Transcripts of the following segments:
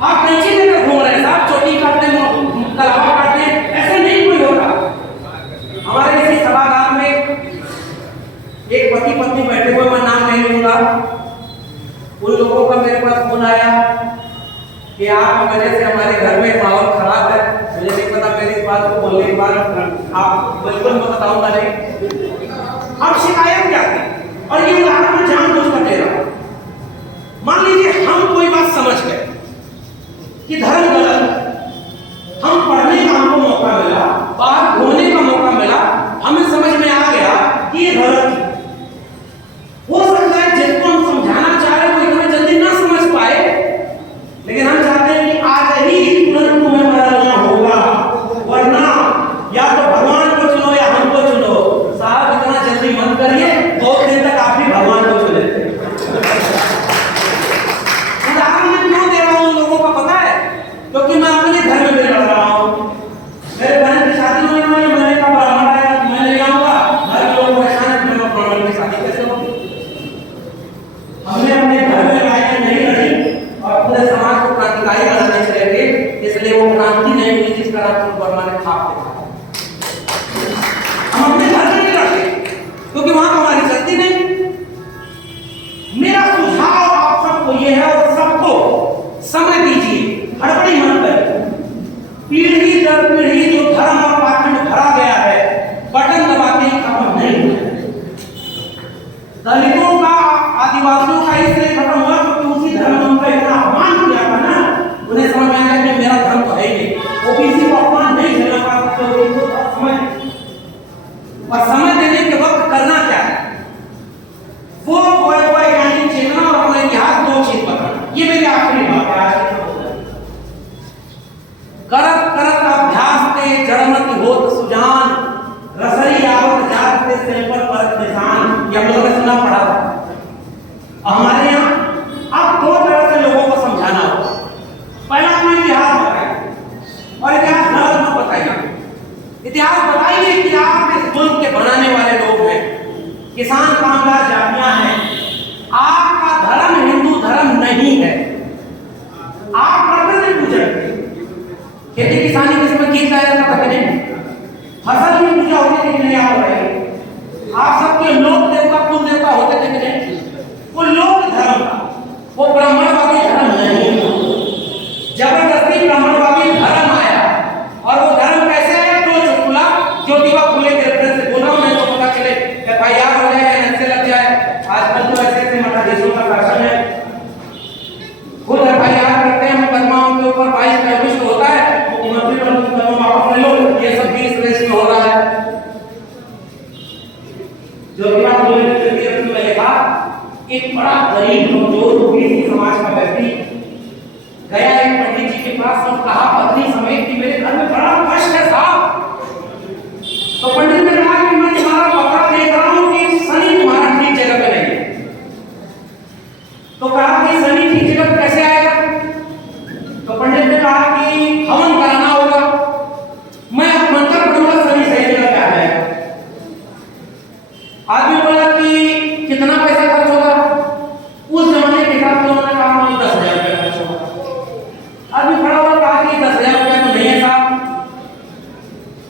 आप कैंची लेकर घूम रहे हैं साहब, चोटी काटते हैं, कलावा काटते हैं, ऐसे नहीं कोई होता। हमारे इसी सभागार में एक पति पत्नी बैठे हुए, मैं नाम नहीं लूंगा, उन लोगों का मेरे पास फोन आया कि आपकी वजह से हमारे घर में माहौल खराब है। मुझे नहीं पता मेरी इस बात को बोलने के बाद आप बिल्कुल मैं बताऊंगा नहीं। अब शिकायत क्या थी, और ये उदाहरण में जानबूझकर दे रहा हूं। मान लीजिए हम कोई बात समझ गए कि धर्म गलत है, हम पढ़ने का हमको मौका मिला, बाहर घूमने का मौका मिला, हमें समझ में आ गया कि ये गलत है। हो सकता है जिसको हम समझाना चाह रहे हैं वो इतना जल्दी ना समझ पाए, लेकिन हम चाहते हैं कि आज ही तुरंत तुम्हें बदलना होगा, वरना या तो भगवान को चुनो या हमको चुनो। साहब इतना जल्दी मत करिए, बहुत दिन तक आप भी भगवान को चुने। उदाहरण मैं क्यों दे रहा हूं उन लोगों का पता है, क्योंकि मैं अपने घर में लड़ रहा हूं। मेरे बहन की शादी होने वाली, मैंने कहा ब्राह्मण आएगा तो मैं ले आऊंगा, घर के लोग परेशान है, मैं ब्राह्मण की शादी कैसे होगी। हमने अपने घर में लड़ाई नहीं लड़ी और पूरे समाज को क्रांतिकारी बनाने चले गए, इसलिए वो क्रांति नहीं हुई जिस तरह वर्मा ने खाप देखा। हम अपने घर में नहीं लड़ते क्योंकि वहां हमारी चलती नहीं। मेरा सुझाव आप सबको ये है, और सबको समय दीजिए, हड़बड़ी मत करिए। पीढ़ी दर पीढ़ी जो धर्म और पाखंड भरा गया है, बटन दबाते ही खत्म नहीं होता। दलितों का, आदिवासियों का इसलिए खत्म हुआ क्योंकि उसी धर्म का इतना अपमान किया था ना, उन्हें समझ में आया कि मेरा धर्म तो है ही नहीं। ओबीसी को अपमान नहीं झेलना पा सकते, उनको समझ, और समझ देने के वक्त करना क्या है, वो वैज्ञानिक चेतना और अपना इतिहास दो चीज पकड़ना। ये मेरी आखिरी बात है आज की। करत करत अभ्यास ते जड़मति होत सुजान, रसरी आवत जात ते सिर पर परत निशान। ये हम लोगों ने सुना पढ़ा था। हमारे यहाँ अब दो तरह से लोगों को समझाना होगा। पहला अपना इतिहास बताइए, और इतिहास गलत मत बताइए। इतिहास बताइए कि आप इस मुल्क के बनाने वाले लोग हैं, किसान कामगार जातियां हैं, आपका धर्म हिंदू धर्म नहीं है, आप प्रकृति पूजक हैं। खेती किसानी किसमें गीत गाया जाता था नहीं, फसल में पूजा होती थी कि नहीं, आप बताइए। आप सबके लोक देवता कुल देवता होते थे कि नहीं, वो लोक धर्म था, वो ब्राह्मणवादी धर्म नहीं था। जबरदस्ती ब्राह्मणवादी धर्म आया, और वो धर्म कैसे आया, दो चुटकुला ज्योतिबा फुले के रेफरेंस से बोल रहा हूं मैं, तो पता चले FIR हो जाए, ऐसे लग जाए। आजकल तो ऐसे ऐसे मठाधीशों का शासन है, खुद FIR करते हैं मुकदमाओं के ऊपर, 22 का विश्व होता है, मुख्यमंत्री पर मुकदमा वापस ले लो, ये सब 20 रेस में हो रहा है। ज्योतिबा फुले ने कृति में लिखा, एक बड़ा गरीब कमजोर ओबीसी समाज का व्यक्ति गया एक पंडित जी के पास और कहा पत्नी समेत कि मेरे घर में बड़ा कष्ट है साहब। तो पंडित ने कहा कि मैं तुम्हारा पकड़ा देख रहा हूं कि शनि तुम्हारा ठीक जगह पे नहीं है। तो कहा कि शनि ठीक जगह पे कैसे आएगा, तो पंडित ने कहा कि हवन कराना होगा, मैं मंत्र पढ़ूंगा, शनि सही जगह पे आ जाएगा। आदमी बोला कि कितना पैसा खर्च होगा, उस जमाने के हिसाब से उन्होंने कहा 10,000 रुपये खर्च होगा। आदमी खड़ा हुआ, कहा कि 10,000 रुपये तो नहीं है साहब।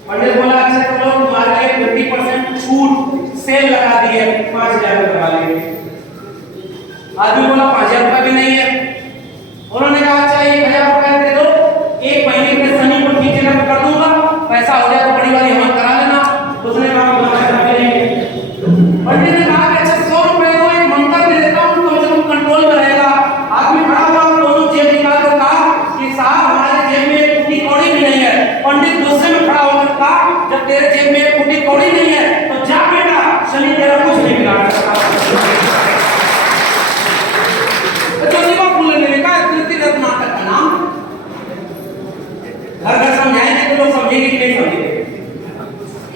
पंडित बोला अच्छा चलो तुम्हारे लिए 50% छूट सेल लगा दी है, 5,000 रुपये लगा लेंगे। आदमी बोला 5,000 रुपये भी नहीं है। उन्होंने कहा अच्छा 1,000 रुपये दे दो, 1 महीने में शनि को ठीक जगह कर दूंगा, पैसा हो जाए तो बड़ी वाली हवन करा लेना। उसने कहा पैसा भी नहीं है। पंडित ने कहा अच्छा 100 रुपये को एक मंत्र दे देता हूँ, कम से कम कंट्रोल में रहेगा। आदमी खड़ा हुआ, दोनों जेब निकाल कर कहा कि साहब हमारे जेब में फूटी कौड़ी भी नहीं है। पंडित गुस्से में खड़ा होकर कहा जब तेरे जेब में फूटी कौड़ी नहीं है तो जा बेटा, शनि तेरा कुछ नहीं बिगाड़ सकता। ज्योतिबा फुले ने लिखा कृति रत्न नाटक का नाम। घर घर समझाएंगे तो लोग समझेंगे कि नहीं समझेंगे।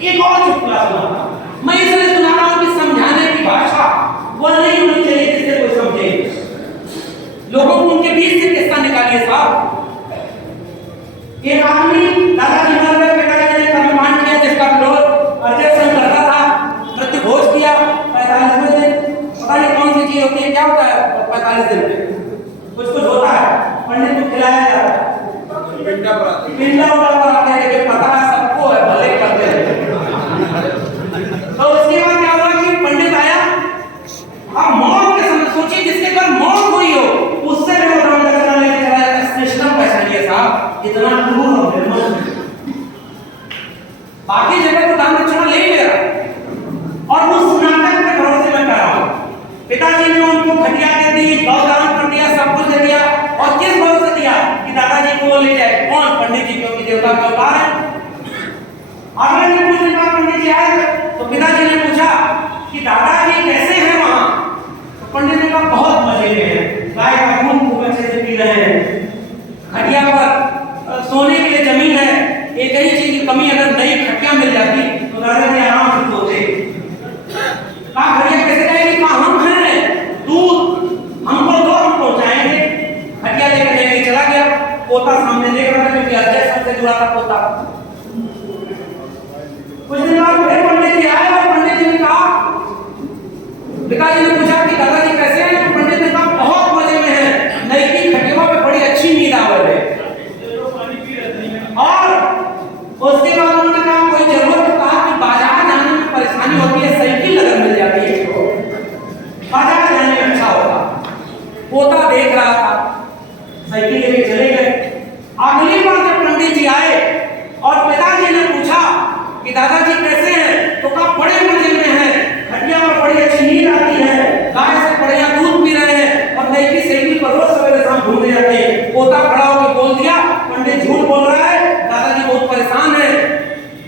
एक और चुटकुला सुना, मैं इसलिए सुना रहा हूं कि समझाने की भाषा वो नहीं होनी चाहिए जिससे कोई समझे। लोगों को उनके बीच से किस्सा निकालिए साहब। एक आदमी दादाजी मर गए, पिताजी ने कर्मकांड किया जिसका विरोध अजय सिंह करता था, प्रतिभोज किया 45 दिन, पता नहीं कौन सी चीज होती है, क्या होता है 45 दिन में कुछ कुछ होता है। पंडित को खिलाया पिंडा उड़ा पर आते हैं, लेकिन पता है सबको है, भले करते हैं। तो उसके बाद क्या हुआ कि पंडित आया, अब मौत के समय सोचिए जिसके घर मौत हुई हो उससे भी वो दान दक्षिणा लेके चला जाता है। सिस्टम पहचानिए साहब, इतना क्रूर और निर्मम। बाकी जगह तो दान दक्षिणा ले ही ले रहा, और उस नाटक के भरोसे में कर रहा हूं। पिताजी ने उनको खटिया दे दी, गौदान कर दिया, सब कुछ दे दिया, और किस भरोसे दिया कि दादाजी को ले जाए। कौन? पंडित जी, क्योंकि देवता का अवतार है। अगले दिन कुछ दिन बाद पंडित जी आए तो पिताजी ने पूछा कि दादाजी कैसे हैं वहां? तो पंडित ने कहा बहुत मजे में हैं, गाय का दूध खूब अच्छे से पी रहे हैं, खटिया पर सोने के लिए जमीन है, एक ही चीज की कमी, अगर नई खटिया मिल जाती तो दादाजी आराम से सोते। कहा खटिया कैसे जाएगी? कहा हम हैं, दूध हमको दो, हम पहुंचाएंगे। खटिया लेकर लेके चला गया। पोता सामने देख रहा था क्योंकि अर्जय सबसे जुड़ा था पोता। कुछ दिन बाद फिर पंडित जी आए और पंडित जी ने कहा, पिताजी ने पूछा कि दादाजी कैसे हैं? तो पंडित ने कहा बहुत मजे में हैं, नई की खटिया पे बड़ी अच्छी नींद आ रही है। और उसके बाद उन्होंने कहा कोई जरूरत तो, कहा कि बाजार जाने में परेशानी होती है, साइकिल अगर मिल जाती है तो बाजार जाने में अच्छा होगा। पोता देख रहा था, साइकिल लेके चले गए। अगली बार जब पंडित जी आए और पिताजी ने पूछा कि दादाजी कैसे हैं? तो कहा बड़े मजे में हैं, खटिया पर बड़ी अच्छी नींद आती है, गाय से बढ़िया दूध पी रहे हैं, और नई की साइकिल पर रोज सवेरे शाम घूमने जाते हैं। पोता खड़ा होकर बोल दिया पंडित झूठ बोल रहा है, दादाजी बहुत परेशान है।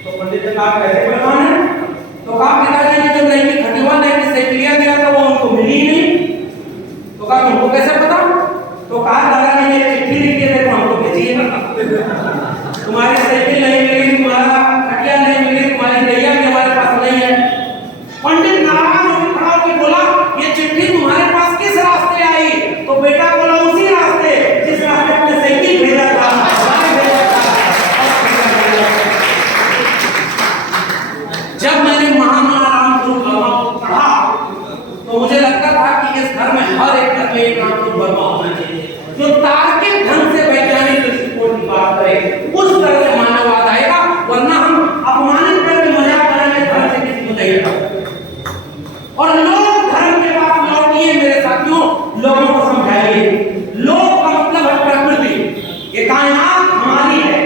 तो पंडित ने कहा कैसे परेशान है? तो कहा पिताजी ने जो नई की खटिया, नई की साइकिल दिया था वो उनको मिली ही नहीं। तो कहा तुमको कैसे पता? तो कहा दादाजी ने चिट्ठी लिखी है, तो हमको भेजिएगा। तुम्हारी साइकिल नहीं मिली, तुम्हारा खटिया नहीं मिली, तुम्हारी गैया भी हमारे पास नहीं है। पंडित नाराज होकर खड़ा होकर बोला ये चिट्ठी तुम्हारे पास किस रास्ते आई? तो बेटा बोला उसी रास्ते जिस रास्ते अपने साइकिल भेजा था। जब मैंने महाराम स्वरूप वर्मा को पढ़ा तो मुझे लगता था कि इस घर में हर एक घर में एक राम स्वरूप वर्मा होना चाहिए, जो तार्किक ढंग से वैज्ञानिक दृष्टिकोण की बात करे। उस तरह से मानववाद आएगा, वरना हम अपमानित करके मजाक बनाने धर्म से किसी को नहीं करते। और लोग धर्म के पास लौटिए मेरे साथियों, लोगों को समझाइए। लोग का मतलब है प्रकृति, ये कायनात हमारी है।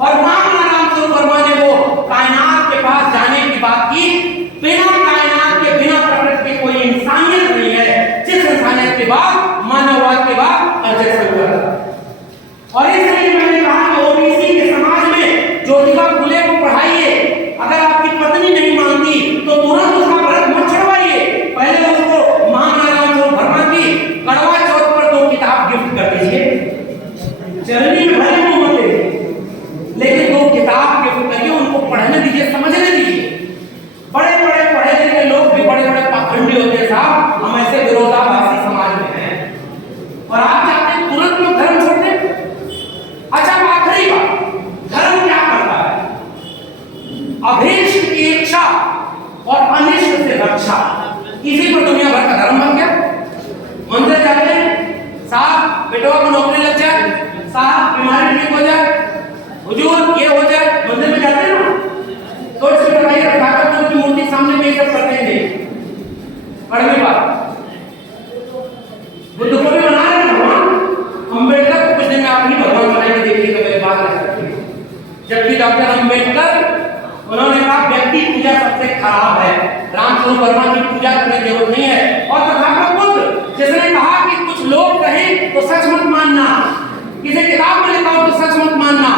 और राम स्वरूप वर्मा ने वो कायनात के पास जाने की बात की। बिना कायनात के, बिना प्रकृति के कोई इंसानियत नहीं है। जिस इंसानियत के बाद, मानववाद के बाद अजय शंकर। और इसलिए मैंने कहा कि ओबीसी के समाज में ज्योतिबा फुले को पढ़ाइए। अगर आपकी पत्नी नहीं मानती तो तुरंत उसका व्रत मत छुड़वाइए, पहले उसको महानारायण स्वरूप वर्मा की कड़वा चौथ पर 2 किताब गिफ्ट कर दीजिए। चलनी में भले मुंह मत दीजिए, लेकिन 2 किताब गिफ्ट करिए, उनको पढ़ने दीजिए, समझने दीजिए। बड़े बड़े पढ़े लिखे लोग भी बड़े बड़े पाखंडी होते हैं साहब, हम ऐसे विरोधाभासी समाज में हैं। और आप चाहते हैं तुरंत लोग धर्म छोड़ दें? अच्छा, आखिरी बात, धर्म क्या करता है? अभीष्ट की इच्छा और अनिष्ट से रक्षा, इसी पर दुनिया भर का धर्म बन गया। मंदिर जाते हैं, साहब बेटवा को नौकरी लग जाए, साहब बीमारी ठीक हो जाए, हुजूर ये हो जाए। मंदिर में जाते हैं ना, तो इसमें भाई ठाकुर की मूर्ति सामने में ये सब करते हैं। कड़वी बात, बुद्ध को भी बना रहे हैं भगवान, अम्बेडकर को कुछ दिन में आप ही भगवान बनाएंगे, देखिएगा मेरे बात रह सकती है। जबकि डॉक्टर अम्बेडकर उन्होंने कहा व्यक्ति पूजा सबसे खराब है, रामस्वरूप वर्मा की पूजा करने की जरूरत नहीं है। और तथागत बुद्ध जिसने कहा कि कुछ लोग कहें तो सच मत मानना, किसी किताब में लिखा हो तो सच मत मानना,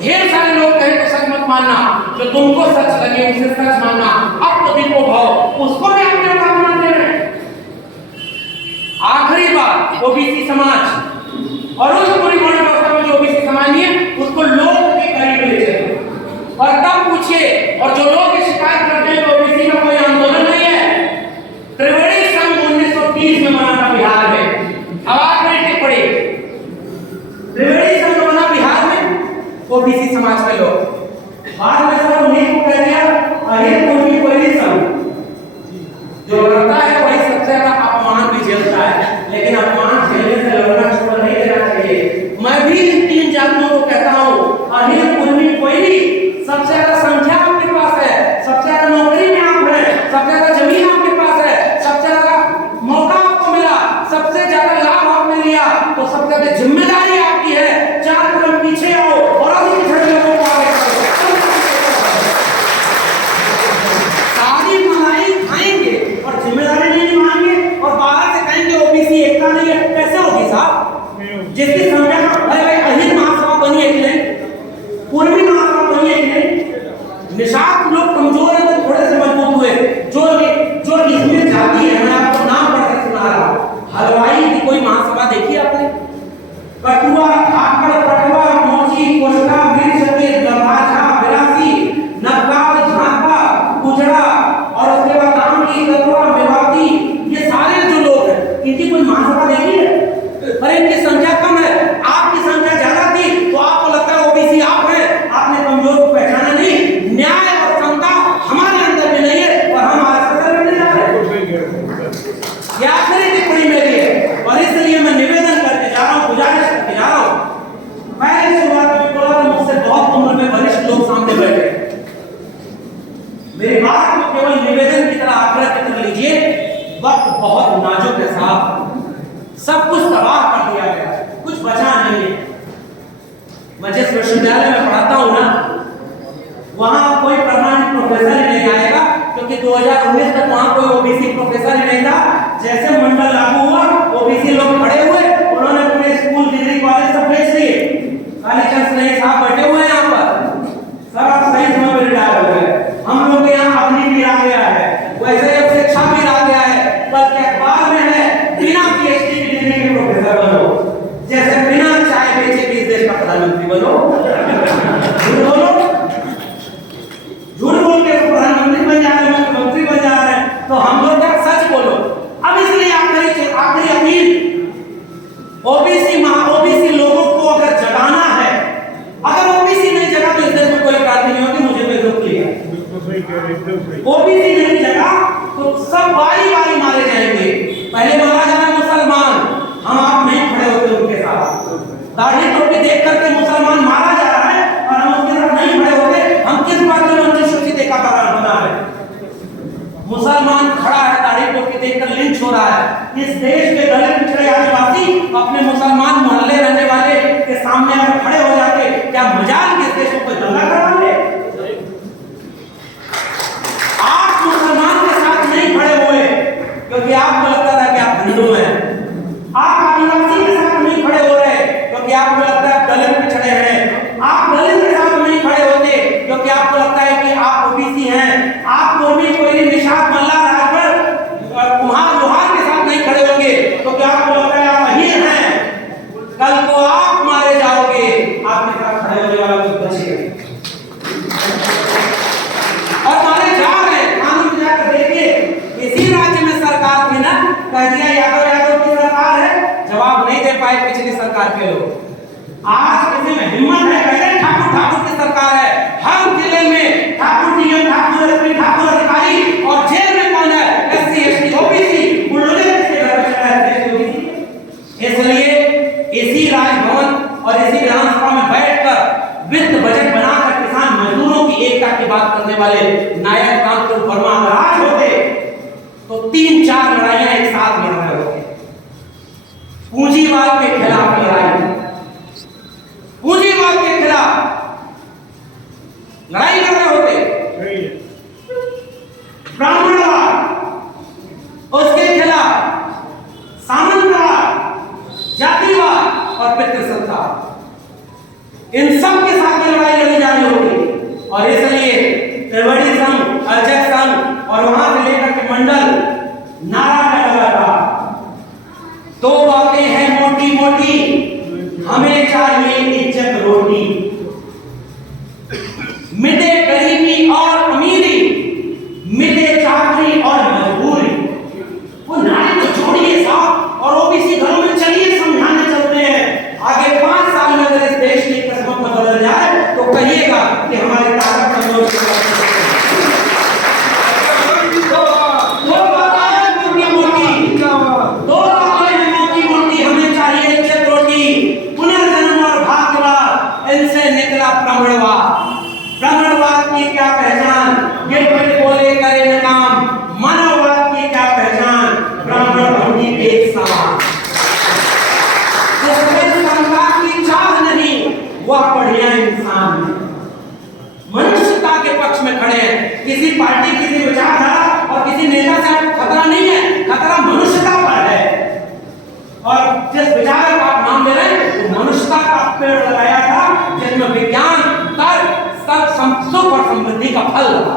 ढेर सारे लोग कहें तो सच मत मानना, जो तुमको सच लगे उसे सच मानना। अब तो देखो भाव, उसको भी अपने बात मानते रहे। आखिरी बात, ओबीसी समाज और उस पूरी वर्ण व्यवस्था में जो ओबीसी समाज नहीं है उसको लोग के करीब ले चलो। और तब पूछिए, और जो लोग शिकायत करते हैं ओबीसी में कोई आंदोलन नहीं है, त्रिवेणी संघ 1930 में बना था बिहार में। अब आप टिक पड़े, त्रिवेणी संघ बना बिहार में, ओबीसी समाज के लोग। बाद में सब उन्हीं को कह दिया अहित उन्हीं कोई संघ। जो लड़ता है वही सबसे ज्यादा अपमान भी झेलता है, लेकिन अपमान झेलने से लड़ना छोड़ नहीं देना चाहिए। मैं भी इन 3 जातियों को कहता विश्वविद्यालय में पढ़ाता हूँ ना, वहाँ कोई प्रमाणित प्रोफेसर ही नहीं आएगा, क्योंकि 2019 तक वहाँ कोई ओबीसी प्रोफेसर ही नहीं था। जैसे मंडल लागू हुआ, ओबीसी लोग खड़े हुए, उन्होंने पूरे स्कूल, डिग्री कॉलेज सब बेच दिए। कालीचंद स्नेही साहब बैठे हुए हैं यहाँ पर, सर आप सही समय पर रिटायर हो गए। हम लोग के यहाँ अग्नि भी आ गया है, वैसे अब शिक्षा भी आ गया है, बल्कि अखबार में है बिना पीएचडी की डिग्री के प्रोफेसर बनो, जैसे बिना चाय बेचे के इस देश का प्रधानमंत्री बनो। झूठ बोल के प्रधानमंत्री बन जा रहे हैं, मुख्यमंत्री बन जा रहे हैं, तो हम लोग क्या सच बोलो। अब इसलिए आखिरी अपील, ओबीसी लोगों को अगर जगाना है, अगर ओबीसी नहीं जगा तो इस देश में कोई क्रांति नहीं होगी, मुझे कोई दुख नहीं है। ओबीसी नहीं जगा तो सब बारी बारी मारे जाएंगे। पहले मारा जा रहा है मुसलमान, हम आप नहीं खड़े होते उनके साथ। दाढ़ी टोपी देख करके मुसलमान मारा जा रहा है और हम उसके साथ नहीं खड़े होते। हम किस बात में वंचित शोषित का कारण बना है? मुसलमान खड़ा है, दाढ़ी टोपी देखकर लिंच हो रहा है। इस देश के दलित पिछड़े आदिवासी अपने मुसलमान मोहल्ले रहने वाले के सामने अगर खड़े हो जाते, क्या मजाल के इस देश को दंगा करवाएंगे? आप मुसलमान के साथ नहीं खड़े हुए क्योंकि आपको लगता था कि आप हिंदू हैं। आप आदिवासी के साथ नहीं खड़े हो रहे क्योंकि आपको लगता है दलित पिछड़े हैं। आप दलित के साथ नहीं खड़े होते क्योंकि आपको लगता है कि आप ओबीसी हैं। आप कोई कोई निषाद मल्ला राजभर कुम्हार लोहार के साथ नहीं खड़े होंगे क्योंकि आपको लगता है आप अहीर हैं। कल को आप मारे जाओगे, आपके साथ खड़े होने वाला कोई बचेगा। और मारे जा रहे हैं, कानून में जाकर देखिए, इसी राज्य में सरकार थी ना, कह दिया यादव की सरकार है, जवाब नहीं दे पाए पिछली सरकार के लोग। आज किसी में हिम्मत है, कहते ठाकुर की सरकार है, हर जिले में ठाकुर डीएम, ठाकुर एसपी, ठाकुर अधिकारी, और जेल में कौन है? SC ST OBC. उन्होंने किसके घर में चढ़ा है ओबीसी? इसलिए इसी राजभवन और इसी विधानसभा में बैठकर वित्त बजट बनाकर किसान मजदूरों की एकता की बात करने वाले नायक कांतपुर वर्मा अगर आज होते तो 3-4 लड़ाइयां एक साथ लड़ रहे होते। पूंजीवाद के खिलाफ लड़ाई, पूंजीवाद के खिलाफ लड़ाई लड़ रहे होते। ब्राह्मणवाद, उसके खिलाफ सामंतवाद, जातिवाद और पितृसत्ता, इन सब के साथ में लड़ाई लड़ी जा रही होगी। और इसलिए त्रिवेणी संघ, अर्चक संघ और वहां से लेकर के मंडल नारा लगा था, 2 बातें हैं मोटी मोटी, हमें चाहिए इज्जत रोटी, मिटे गरीबी और अमीरी, मिटे चाकरी और मजबूरी। वो नारे तो छोड़िए साहब और ओबीसी घरों में चलिए समझाने चलते हैं। आगे 5 साल में अगर इस देश की किस्मत में बदल जाए तो कहिएगा कि हमारी ताकत कमजोर ब्राह्मणवाद की क्या पहचान? गिरगिट बोले करे न काम। मानववाद की क्या पहचान? ब्राह्मण भूमि एक समान। जिसमें समता की चाह नहीं, वह बढ़िया इंसान है। मनुष्यता के पक्ष में खड़े हैं। किसी पार्टी, किसी विचारधारा और किसी नेता से आपको खतरा नहीं है, खतरा मनुष्यता पर है। और जिस विचार का आप नाम ले रहे हैं वो मनुष्यता का पेड़ लगाया था, जिसमें विज्ञान, तर्क, सुख और समृद्धि का फल लगा।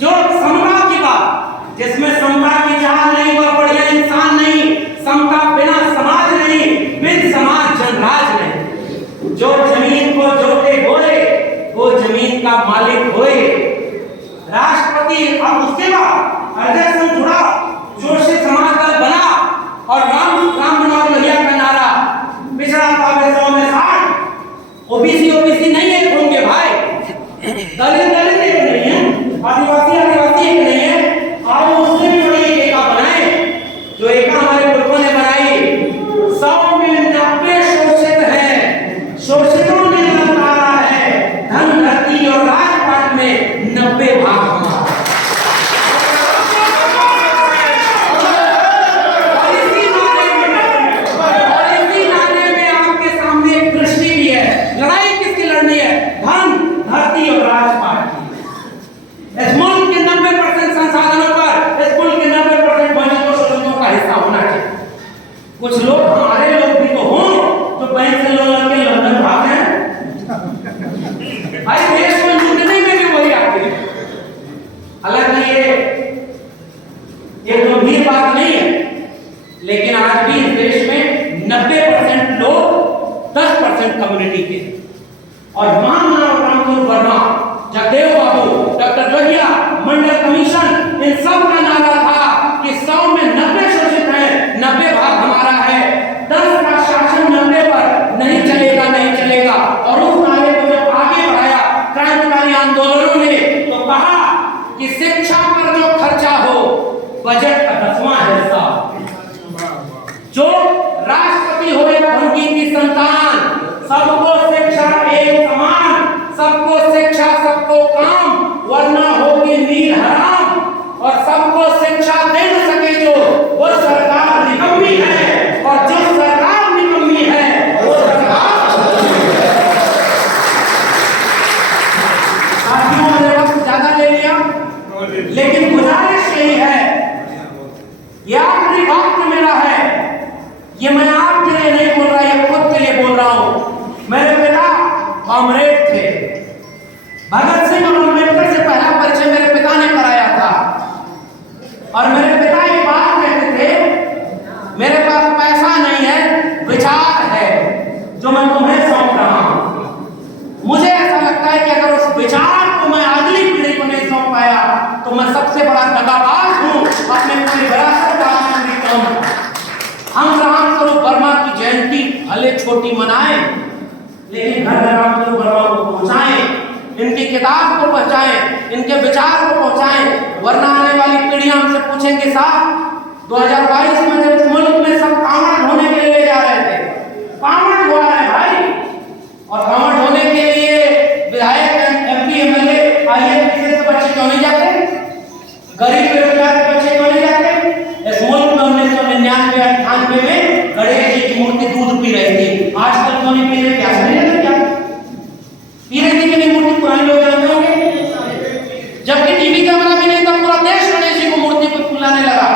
जो समता की बात, जिसमें समता की चाह नहीं, वह बढ़िया इंसान नहीं। समता बिना समाज नहीं, बिन समाज जनराज नहीं। जो जमीन को जोते बोले वो जमीन का मालिक होए। राष्ट्रपति अब उसके बाद अध्यक्ष से जुड़ा, शोषित समाज दल बना और राम मनोहर लोहिया का नारा, पिछड़ा पावे 100 में 60, ओबीसी नहीं एक होंगे भाई। हमारे लोग भी तो हों जो बैंक से लोन लेके लंदन भागे हैं। भाई देश को लूटने में भी वही आते हैं। हालांकि ये गंभीर बात नहीं है, लेकिन आज भी इस देश में 90% लोग 10% कम्युनिटी के, और महामानव रामस्वरूप वर्मा, जगदेव बाबू, डॉक्टर गहिया, मंडल कमीशन, इन सब का नारा था कि 100 में 90 शोषित है, 90 भाग हमारा है, 10 का शासन 90 पर नहीं चलेगा, नहीं चलेगा। और उस नारे को जब आगे बढ़ाया क्रांतिकारी आंदोलनों ने, तो कहा कि शिक्षा पर जो खर्चा हो बजट का 10वां हिस्सा, जो राष्ट्रपति हो या उनकी की संतान, सबको शिक्षा एक समान, सबको शिक्षा सबको काम, वरना होगी नील हराम। और सबको शिक्षा दे न सके जो, वो सरकार निकम्मी है, और जो सरकार निकम्मी है वो सरकार। साथियों, मैंने वक्त ज्यादा ले लिया, लेकिन गुजारिश यही है, ये आखिरी वाक्य मेरा है, ये मैं आपके लिए नहीं बोल रहा, ये खुद के लिए बोल रहा हूं। मेरे पिता कॉमरेड थे। भगत सिंह और अम्बेडकर से पहला परिचय मेरे पिता ने कराया था, और मेरे पिता ये बात कहते थे, मेरे पास पैसा नहीं है, विचार है जो मैं तुम्हें सौंप रहा हूं। मुझे ऐसा लगता है कि अगर उस विचार को मैं अगली पीढ़ी को नहीं सौंप पाया तो मैं सबसे बड़ा दगाबाज हूं अपने पूरी विरासत का। हम रामस्वरूप वर्मा की जयंती भले छोटी मनाएं, लेकिन घर घर रामस्वरूप वर्मा को पहुंचाएं, इनकी किताब को पहुंचाएं, इनके विचार को पहुंचाएं, वरना आने वाली पीढ़ियां हमसे पूछेंगे, साहब 2022 में जब इस मुल्क में सब कांवड़ ढोने के लिए जा रहे थे, कांवड़ ढो रहे हैं भाई, और कांवड़ ढोने के लिए विधायक, एमपी, एमएलए, आईएएस के बच्चे क्यों नहीं जाते? गरीब बेरोजगार के बच्चे क्यों नहीं जाते? इस मुल्क में 1999-98 में गणेश जी की मूर्ति दूध पी रही थी, आजकल क्यों नहीं पी रहे? क्या समझ क्या पी रही थी कि नहीं मूर्ति? पुराने लोग जानते होंगे, जबकि टीवी कैमरा भी नहीं था, पूरा देश गणेश जी को मूर्ति को फुलाने लगा।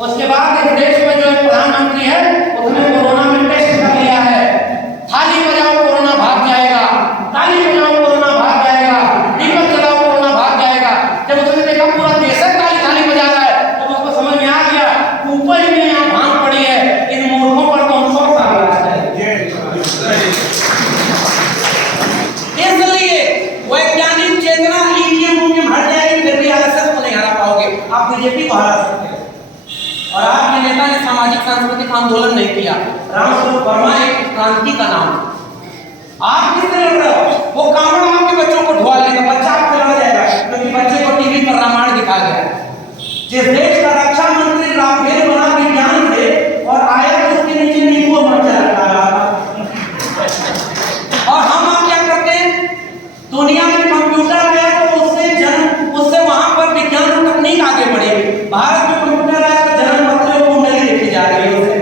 उसके बाद इस देश में जो प्रधानमंत्री है उसने कोरोना में टेस्ट कर लिया है, थाली बजाओ कोरोना भाग जाएगा, ताली बजाओ कोरोना भाग जाएगा, दीपक जलाओ कोरोना भाग जाएगा। जब उसने देखा पूरा देश ताली बजा रहा है, तो उसको समझ में आ गया ऊपर ही में यहाँ भांग पड़ी है, इन मूर्खों पर तो 100 साल लगता है। इसलिए वैज्ञानिक चेतना ईवीएम में भर जाएगी, फिर भी आरएसएस को नहीं हरा पाओगे, आप बीजेपी को हरा सकते हैं। और आपके नेता ने सामाजिक सांस्कृतिक आंदोलन नहीं किया। रामस्वरूप वर्मा एक क्रांति का नाम है। आप किससे लड़ रहे हो? वो कांवड़ आपके बच्चों को ढुआ लेगा, बच्चा आपसे लड़ जाएगा, क्योंकि बच्चे को टीवी पर रामायण दिखा गया। जिस देश का रक्षा मंत्री राफेल बना विज्ञान से और आया तो उसके नीचे नींबू मर चला रहा, और हम आप क्या करते हैं? दुनिया में कंप्यूटर आया तो उससे वहां पर विज्ञान और तकनीक आगे बढ़ेगी। भारत में कंप्यूटर आया तो जन्म पत्रियों को कुंडली लिखी जा रही है उससे।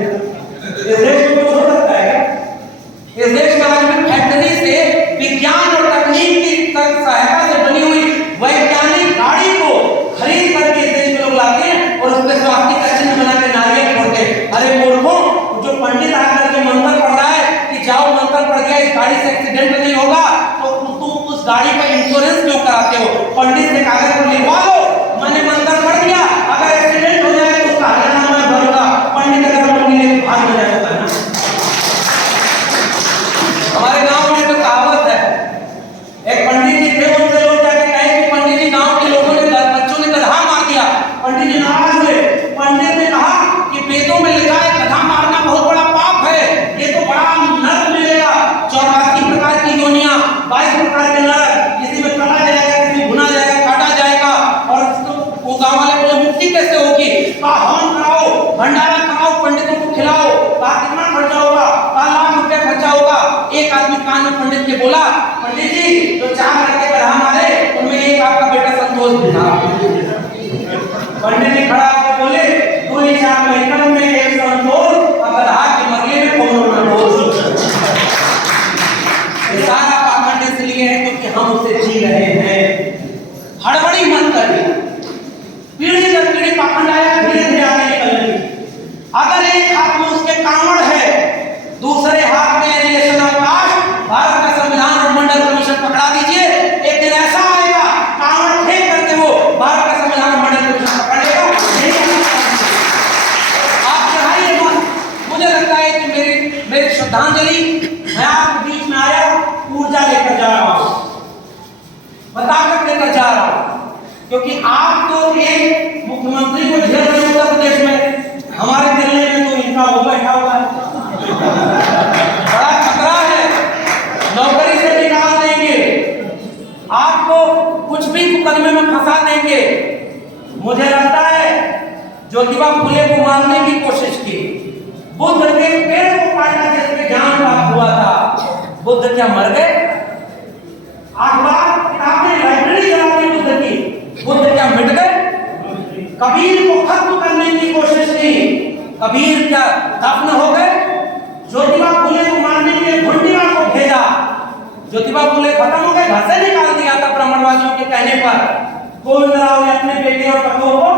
इस देश को कुछ हो सकता है? इस देश का आज में फैक्ट्री से विज्ञान और तकनीक की सहायता से बनी हुई वैज्ञानिक गाड़ी को खरीद करके इस देश में लोग लाते हैं और उस पर स्वास्थ्य का चिन्ह बना के नारियल फोड़ते हैं। अरे मूर्खों, जो पंडित आकर के मंत्र पढ़ रहा है कि जाओ मंत्र पढ़ गया, इस गाड़ी से एक्सीडेंट नहीं होगा, तो तुम उस गाड़ी का इंश्योरेंस क्यों कराते हो? पंडित से कागज पर लिखवा लो, मैंने मंत्र पढ़ दिया, अगर एक्सीडेंट हो जाए तो उसका हर्जाना मैं भरूंगा। पंडित अगर मंदिर भाग हो जाएगा ना। हमारे गांव में तो कहावत है, एक पंडित जी थे, उनसे लोग जाके कहे कि पंडित जी गांव के लोगों ने बच्चों ने गधा मार दिया। पंडित जी नाराज हुए। पंडित ने कहा कि वेदों में लिखा है गधा मारना बहुत बड़ा पाप है, ये तो बड़ा नरक मिलेगा, 84 प्रकार की योनियां, 22 प्रकार के नरक, किसी में काटा जाएगा, किसी में भुना जाएगा, काटा जाएगा, और श्रद्धांजलि मैं आपके बीच में आया, ऊर्जा लेकर जा रहा हूं, ताकत लेकर जा रहा हूं, क्योंकि आप तो एक मुख्यमंत्री को झेल रहे उत्तर प्रदेश में, हमारे दिल्ली में तो इनका वो बैठा हुआ है, बड़ा खतरा है, नौकरी से निकाल देंगे, आपको कुछ भी मुकदमे में फंसा देंगे। मुझे लगता है ज्योतिबा फुले को मारने की कोशिश की, बुद्ध के पेड़ को काटा जिसमें ज्ञान प्राप्त हुआ था, बुद्ध क्या मर गए? अखबार किताबें लाइब्रेरी जला दी बुद्ध की, बुद्ध क्या मिट गए? कबीर को खत्म करने की कोशिश की, कबीर क्या दफन हो गए? ज्योतिबा फुले को मारने के लिए घुंडिया को भेजा, ज्योतिबा फुले खत्म हो गए, घर से निकाल दिया था ब्राह्मणवादियों के कहने पर। गोविंद राव ने अपने बेटे और पतों को,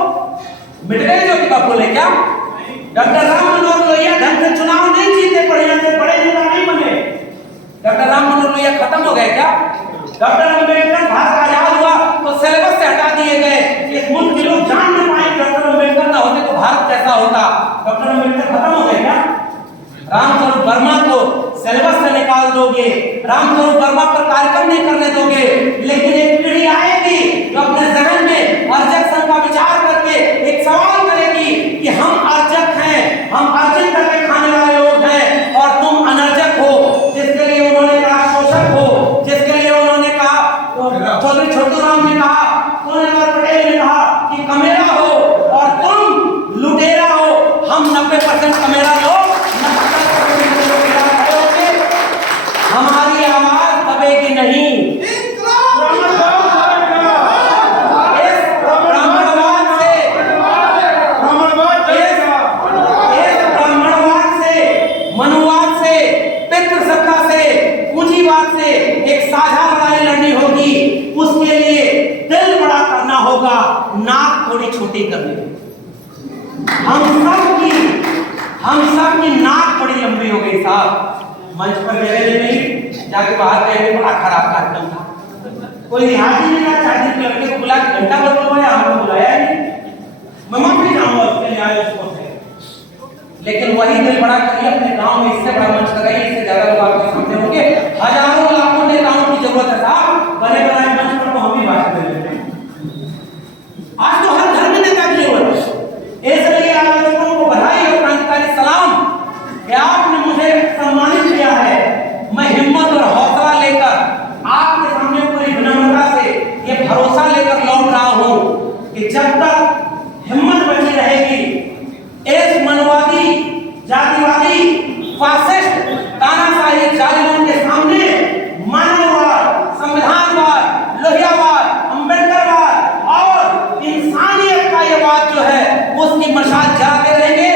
मिट गए ज्योतिबा फुले क्या? डॉक्टर राम मनोहर लोहिया ढंग से चुनाव नहीं जीते, बढ़िया से बड़े नेता नहीं बने, डॉक्टर राम मनोहर लोहिया खत्म हो गए क्या? डॉक्टर अम्बेडकर भारत आजाद हुआ तो सिलेबस से हटा दिए गए, इस मुल्क के लोग जान नहीं पाए डॉक्टर अम्बेडकर ना होते तो भारत कैसा होता। डॉक्टर अम्बेडकर खत्म हो गए क्या? रामस्वरूप वर्मा को सिलेबस से निकाल दोगे, रामस्वरूप वर्मा पर कार्यक्रम नहीं करने दोगे, लेकिन एक पीढ़ी आएगी जो अपने जहन में अर्जक संघ का विचार करके एक सवाल करेगी कि हम अर्जक हैं, हम अर्जित करके खाने वाले लोग हैं और तुम अनर्जक हो, जिसके लिए उन्होंने कहा शोषक हो, जिसके लिए उन्होंने कहा चौधरी छोटू राम ने कहा, सोनेलाल पटेल ने कहा कि कमेरा हो और तुम लुटेरा हो। हम 90% कमेरा लोग, हमारी आवाज दबेगी नहीं। एक साझा लड़ाई लड़नी होगी, उसके लिए दिल बड़ा करना होगा, नाक थोड़ी छोटी करनी होगी। हम सब की नाक बड़ी लंबी हो गई साहब। मंच पर जगह नहीं, जाके बाहर गए, बड़ा खराब कार्यक्रम था, कोई रिहाज ही नहीं था, 4 दिन लड़के को बुला के घंटा भर बुलवाया, हमको बुलाया नहीं। मैं माफी चाहूंगा उसके लिए आए उसको से, लेकिन वही दिल बड़ा करिए अपने गांव में, इससे बड़ा मंच लगाइए, इससे ज्यादा लोग आपके सामने होंगे। हजारों लाखों नेताओं की जरूरत है साहब, बने बनाए मंच पर तो हम ही भाषण दे लेते हैं। आज तो हर घर में नेता की जरूरत है। इसलिए आलोचकों को बधाई और क्रांतिकारी सलाम कि आपने मुझे सम्मानित किया है। मैं हिम्मत और हौसला लेकर आपके सामने पूरी विनम्रता से ये भरोसा लेकर लौट रहा हूं कि जब तक हिम्मत बची रहेगी, इस मनवादी, जातिवादी, फासिस्ट, तानाशाही जालिमों के सामने मानववाद, संविधानवाद, लोहियावाद, अम्बेडकरवाद और इंसानियत का ये बात जो है उसकी मशाल जलाते रहेंगे।